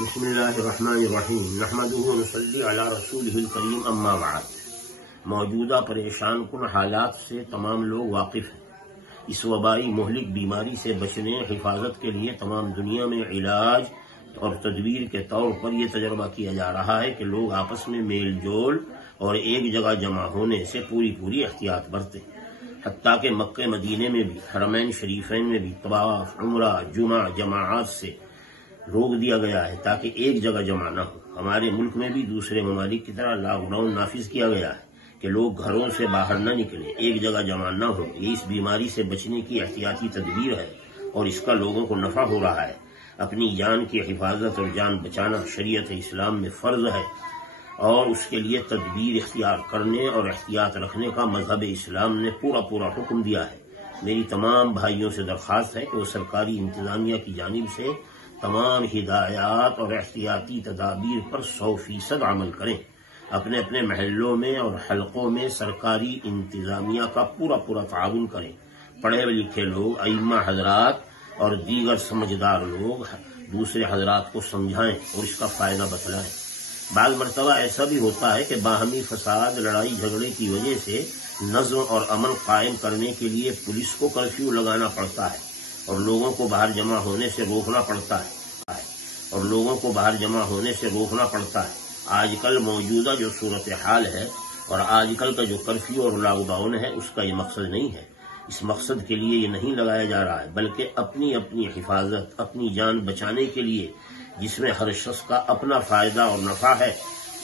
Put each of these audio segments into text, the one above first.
بسم اللہ الرحمن الرحیم نحمدہ ونصلی علی رسولہ الکریم اما بعد۔ موجودہ پریشان کن حالات سے تمام لوگ واقف ہیں۔ اس وبائی مہلک بیماری سے بچنے حفاظت کے لیے تمام دنیا میں علاج اور تدبیر کے طور پر یہ تجربہ کیا جا رہا ہے کہ لوگ آپس میں میل جول اور ایک جگہ جمع ہونے سے پوری احتیاط برتیں۔ حتیٰ کہ مکہ مدینے میں بھی، حرمین شریفین میں بھی طواف، عمرہ، جمعہ جماعات سے روک دیا گیا ہے تاکہ ایک جگہ جمع نہ ہو۔ ہمارے ملک میں بھی دوسرے ممالک کی طرح لاک ڈاؤن نافذ کیا گیا ہے کہ لوگ گھروں سے باہر نہ نکلیں، ایک جگہ جمع نہ ہو۔ یہ اس بیماری سے بچنے کی احتیاطی تدبیر ہے اور اس کا لوگوں کو نفع ہو رہا ہے۔ اپنی جان کی حفاظت اور جان بچانا شریعت اسلام میں فرض ہے اور اس کے لیے تدبیر اختیار کرنے اور احتیاط رکھنے کا مذہب اسلام نے پورا حکم دیا ہے۔ میری تمام بھائیوں سے درخواست ہے کہ وہ سرکاری انتظامیہ کی جانب سے تمام ہدایات اور احتیاطی تدابیر پر 100% عمل کریں۔ اپنے محلوں میں اور حلقوں میں سرکاری انتظامیہ کا پورا تعاون کریں۔ پڑھے لکھے لوگ، ائمہ حضرات اور دیگر سمجھدار لوگ دوسرے حضرات کو سمجھائیں اور اس کا فائدہ بتلائیں۔ بعض مرتبہ ایسا بھی ہوتا ہے کہ باہمی فساد، لڑائی جھگڑے کی وجہ سے نظم اور امن قائم کرنے کے لیے پولیس کو کرفیو لگانا پڑتا ہے اور لوگوں کو باہر جمع ہونے سے روکنا پڑتا ہے آج کل موجودہ جو صورتحال ہے اور آج کل کا جو کرفیو اور لاک ڈاؤن ہے، اس کا یہ مقصد نہیں ہے۔ اس مقصد کے لیے یہ نہیں لگایا جا رہا ہے، بلکہ اپنی حفاظت، اپنی جان بچانے کے لیے، جس میں ہر شخص کا اپنا فائدہ اور نفع ہے،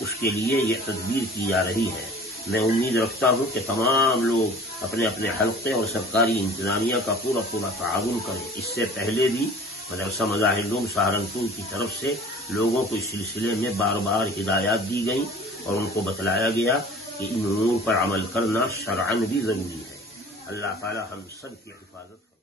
اس کے لیے یہ تدبیر کی جا رہی ہے۔ میں امید رکھتا ہوں کہ تمام لوگ اپنے حلقے اور سرکاری انتظامیہ کا پورا تعاون کریں۔ اس سے پہلے بھی مدرسہ مظاہر سہارنپور کی طرف سے لوگوں کو اس سلسلے میں بار ہدایات دی گئیں اور ان کو بتلایا گیا کہ ان امور پر عمل کرنا شرعاً بھی ضروری ہے۔ اللہ تعالی ہم سب کی حفاظت